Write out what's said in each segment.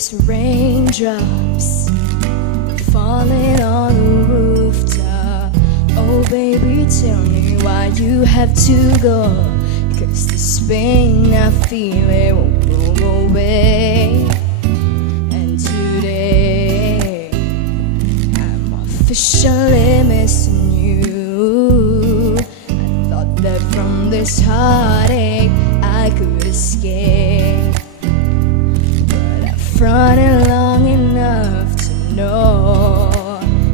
There's raindrops falling on the rooftop. Oh baby, tell me why you have to go. 'Cause this pain I feel, it won't go away. And today I'm officially missing you. I thought that from this heartache I could escape, but I've fronted long enough to know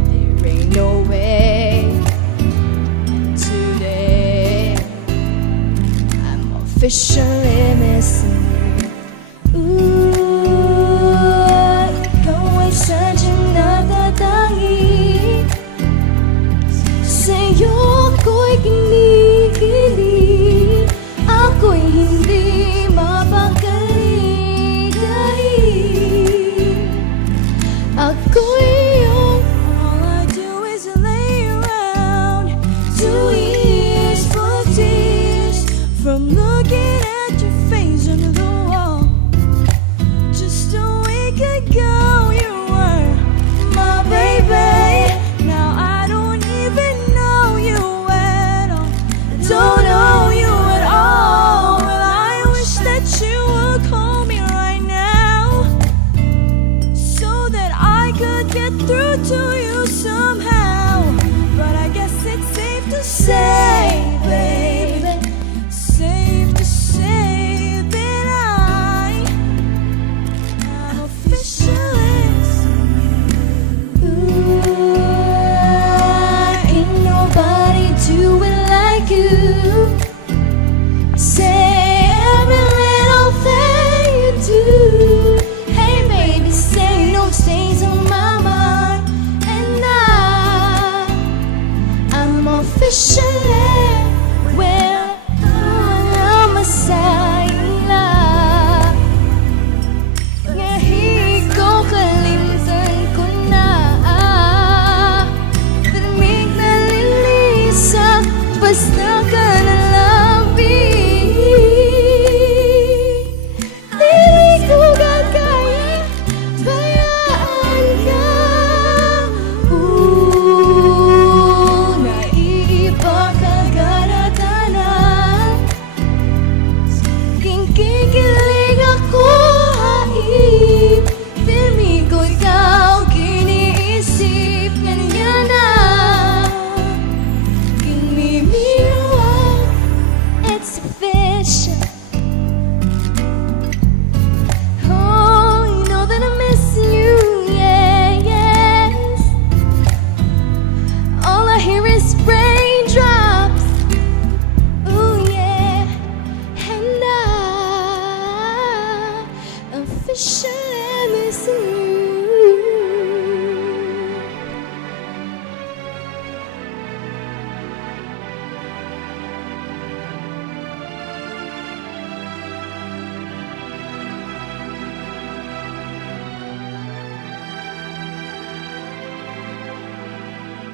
there ain't no way. And today I'm officially missing you.